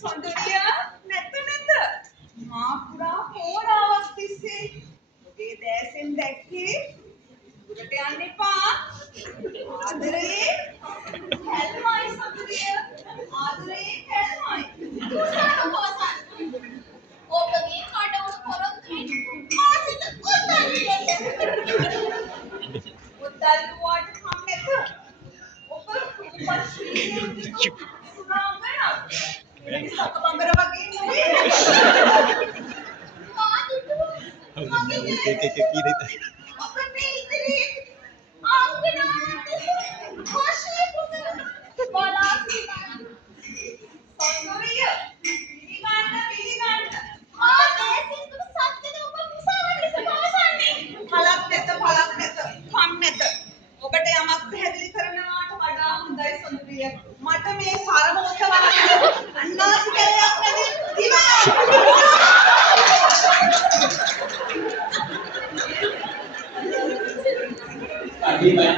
සොඳුරිය නැත මා පුරා හෝරාවක් තිස්සේ ඔබේ දැසෙන් දැක්කේ දුරට යන්න එපා ආදරේ හැල්මයි සොඳුරිය ආදරේ හැල්මයි කුසාන පවසන් ඔබගේ කඩවුණු පොරොන්දුවෙන් මා සිත උත්තල්ලුවාට කම් නැත ඔබ රූපශ්‍රීය සුරාංගනා සක බඹර වගේ නෙවෙයි අපේ ඉතිරි ආංගනාවට වාශය පුතන බලාසි සොඳුරිය පිළිගන්න මා දේසින් තුන සත්‍යද ඔබ මුසාවන්නට පවසන්නේ පළක් නැත කම් නැත ඔබට යමක් පැහැදිලි කරනවාට වඩා හොඳයි සොඳුරිය මට මේ සරම ඔසවාගෙන අන්නාසිකය